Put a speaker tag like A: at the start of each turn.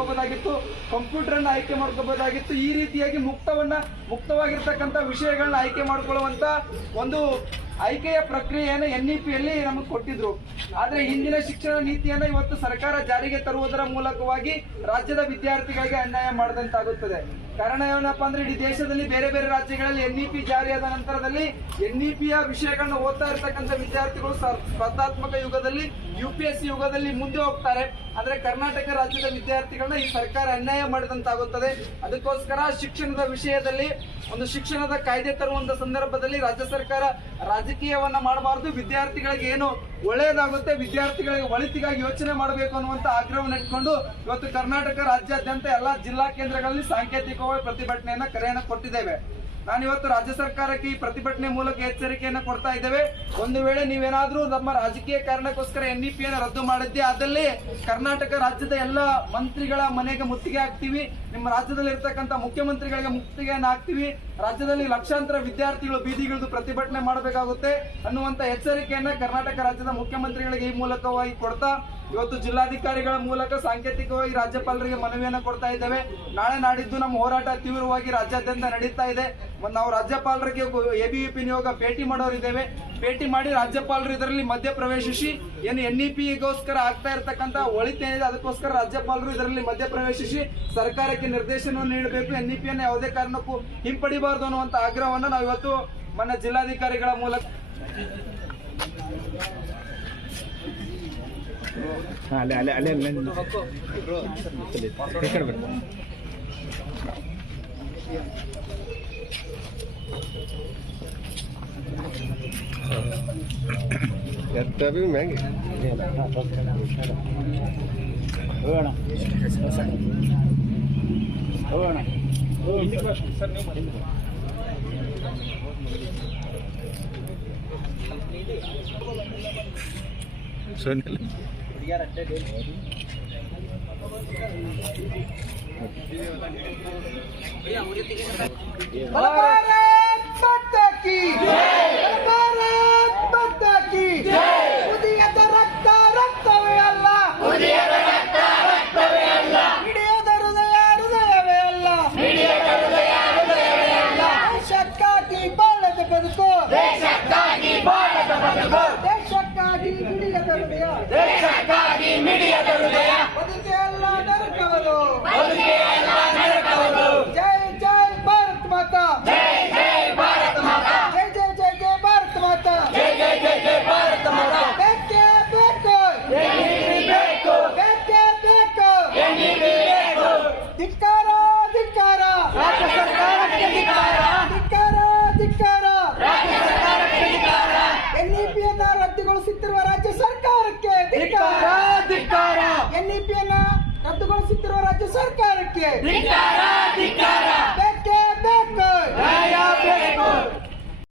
A: ಮಾಡ್ಕೋಬಹುದಾಗಿತ್ತು computer ಅನ್ನ ಆಯ್ಕೆ ಮಾಡ್ಕೋಬಹುದಾಗಿತ್ತು. ಈ ರೀತಿಯಾಗಿ ಮುಕ್ತವನ್ನ, ಮುಕ್ತವಾಗಿರ್ತಕ್ಕಂಥ ವಿಷಯಗಳನ್ನ ಆಯ್ಕೆ ಮಾಡ್ಕೊಳ್ಳುವಂತ ಒಂದು ಆಯ್ಕೆಯ ಪ್ರಕ್ರಿಯೆಯನ್ನು ಎನ್ ಇ ಪಿಯಲ್ಲಿ ನಮಗೆ ಕೊಟ್ಟಿದ್ರು. ಆದ್ರೆ ಹಿಂದಿನ ಶಿಕ್ಷಣ ನೀತಿಯನ್ನ ಇವತ್ತು ಸರ್ಕಾರ ಜಾರಿಗೆ ತರುವುದರ ಮೂಲಕವಾಗಿ ರಾಜ್ಯದ ವಿದ್ಯಾರ್ಥಿಗಳಿಗೆ ಅನ್ಯಾಯ ಮಾಡಿದಂತಾಗುತ್ತದೆ. ಕಾರಣ ಏನಪ್ಪಾ ಅಂದ್ರೆ ಇಡೀ ದೇಶದಲ್ಲಿ ಬೇರೆ ಬೇರೆ ರಾಜ್ಯಗಳಲ್ಲಿ ಎನ್ ಇ ಪಿ ಜಾರಿಯಾದ ನಂತರದಲ್ಲಿ ಎನ್ ಇ ಪಿಯ ವಿಷಯಗಳನ್ನ ಓದ್ತಾ ಇರ್ತಕ್ಕಂಥ ವಿದ್ಯಾರ್ಥಿಗಳು ಸ್ಪರ್- ಸ್ಪರ್ಧಾತ್ಮಕ ಯುಗದಲ್ಲಿ ಯು ಪಿ ಎಸ್ ಸಿ ಯುಗದಲ್ಲಿ ಮುಂದೆ ಹೋಗ್ತಾರೆ. ಆದ್ರೆ ಕರ್ನಾಟಕ ರಾಜ್ಯದ ವಿದ್ಯಾರ್ಥಿಗಳನ್ನ ಈ ಸರ್ಕಾರ ಅನ್ಯಾಯ ಮಾಡಿದಂತಾಗುತ್ತದೆ. ಅದಕ್ಕೋಸ್ಕರ ಶಿಕ್ಷಣದ ವಿಷಯದಲ್ಲಿ ಒಂದು ಶಿಕ್ಷಣದ ಕಾಯ್ದೆ ತರುವಂತ ಸಂದರ್ಭದಲ್ಲಿ ರಾಜ್ಯ ಸರ್ಕಾರ ರಾಜಕೀಯವನ್ನ ಮಾಡಬಾರದು. ವಿದ್ಯಾರ್ಥಿಗಳಿಗೆ ಏನು ಒಳ್ಳೆಯದಾಗುತ್ತೆ ವಿದ್ಯಾರ್ಥಿಗಳಿಗೆ ಒಳಿತಿಗಾಗಿ ಯೋಚನೆ ಮಾಡಬೇಕು ಅನ್ನುವಂತ ಆಗ್ರಹವನ್ನು ಇಟ್ಕೊಂಡು ಇವತ್ತು ಕರ್ನಾಟಕ ರಾಜ್ಯಾದ್ಯಂತ ಎಲ್ಲಾ ಜಿಲ್ಲಾ ಕೇಂದ್ರಗಳಲ್ಲಿ ಸಾಂಕೇತಿಕವಾಗಿ ಪ್ರತಿಭಟನೆಯನ್ನ ಕರೆಯನ್ನು ಕೊಟ್ಟಿದ್ದೇವೆ. ನಾನು ಇವತ್ತು ರಾಜ್ಯ ಸರ್ಕಾರಕ್ಕೆ ಈ ಪ್ರತಿಭಟನೆ ಮೂಲಕ ಎಚ್ಚರಿಕೆಯನ್ನು ಕೊಡ್ತಾ ಇದ್ದೇವೆ. ಒಂದು ವೇಳೆ ನೀವೇನಾದ್ರೂ ನಮ್ಮ ರಾಜಕೀಯ ಕಾರಣಕ್ಕೋಸ್ಕರ ಎನ್ ಇ ಪಿಯನ್ನು ರದ್ದು ಮಾಡಿದ್ದೆ ಅದಲ್ಲಿ ಕರ್ನಾಟಕ ರಾಜ್ಯದ ಎಲ್ಲ ಮಂತ್ರಿಗಳ ಮನೆಗೆ ಮುತ್ತಿಗೆ ಹಾಕ್ತೀವಿ. ನಿಮ್ಮ ರಾಜ್ಯದಲ್ಲಿ ಇರ್ತಕ್ಕಂಥ ಮುಖ್ಯಮಂತ್ರಿಗಳಿಗೆ ಮುತ್ತಿಗೆಯನ್ನು ಹಾಕ್ತೀವಿ. ರಾಜ್ಯದಲ್ಲಿ ಲಕ್ಷಾಂತರ ವಿದ್ಯಾರ್ಥಿಗಳು ಬೀದಿಗಿಳಿದು ಪ್ರತಿಭಟನೆ ಮಾಡಬೇಕಾಗುತ್ತೆ ಅನ್ನುವಂತ ಎಚ್ಚರಿಕೆಯನ್ನ ಕರ್ನಾಟಕ ರಾಜ್ಯದ ಮುಖ್ಯಮಂತ್ರಿಗಳಿಗೆ ಈ ಮೂಲಕವಾಗಿ ಕೊಡ್ತಾ ಇವತ್ತು ಜಿಲ್ಲಾಧಿಕಾರಿಗಳ ಮೂಲಕ ಸಾಂಕೇತಿಕವಾಗಿ ರಾಜ್ಯಪಾಲರಿಗೆ ಮನವಿಯನ್ನು ಕೊಡ್ತಾ ಇದ್ದೇವೆ. ನಾಳೆ ನಾಡಿದ್ದು ನಮ್ಮ ಹೋರಾಟ ತೀವ್ರವಾಗಿ ರಾಜ್ಯಾದ್ಯಂತ ನಡೀತಾ ಇದೆ. ನಾವು ರಾಜ್ಯಪಾಲರಿಗೆ ಎ ಬಿ ಎಬಿವಿಪಿ ನಿಯೋಗ ಭೇಟಿ ಮಾಡೋರಿದ್ದೇವೆ. ಭೇಟಿ ಮಾಡಿ ರಾಜ್ಯಪಾಲರು ಇದರಲ್ಲಿ ಮಧ್ಯ ಪ್ರವೇಶಿಸಿ, ಏನು ಎನ್ ಇ ಪಿಗೋಸ್ಕರ ಆಗ್ತಾ ಇರತಕ್ಕಂತ ಒಳಿತೇನಿದೆ ಅದಕ್ಕೋಸ್ಕರ ರಾಜ್ಯಪಾಲರು ಇದರಲ್ಲಿ ಮಧ್ಯ ಪ್ರವೇಶಿಸಿ ಸರ್ಕಾರಕ್ಕೆ ನಿರ್ದೇಶನವನ್ನು ನೀಡಬೇಕು. ಎನ್ ಇ ಪಿಯನ್ನು ಯಾವುದೇ ಕಾರಣಕ್ಕೂ ಹಿಂಪಡಿಬಾರ್ದು ಅನ್ನುವಂಥ ಆಗ್ರಹವನ್ನು ನಾವು ಇವತ್ತು ಮನ್ನ ಜಿಲ್ಲಾಧಿಕಾರಿಗಳ ಮೂಲಕ
B: అలే
C: అలే అలే అలే
A: ఇక్కడ పెట్టు ఎంత మ్యాంగ్ വേണം വേണം സോനല്ലേ Balaparan Pataki! Yeah. ಹಿಡಿಯದ ಹೃದಯ ಬದುಕೆ ಅಲ್ಲ ನರಕವದು. ಜೈ ಎನ್ಇಪಿಯನ್ನ ರದ್ದುಗೊಳಿಸುತ್ತಿರುವ ರಾಜ್ಯ ಸರ್ಕಾರಕ್ಕೆ ಧಿಕ್ಕಾರ. ಎನ್ಇಪಿಯನ್ನ ರದ್ದುಗೊಳಿಸುತ್ತಿರುವ ರಾಜ್ಯ ಸರ್ಕಾರಕ್ಕೆ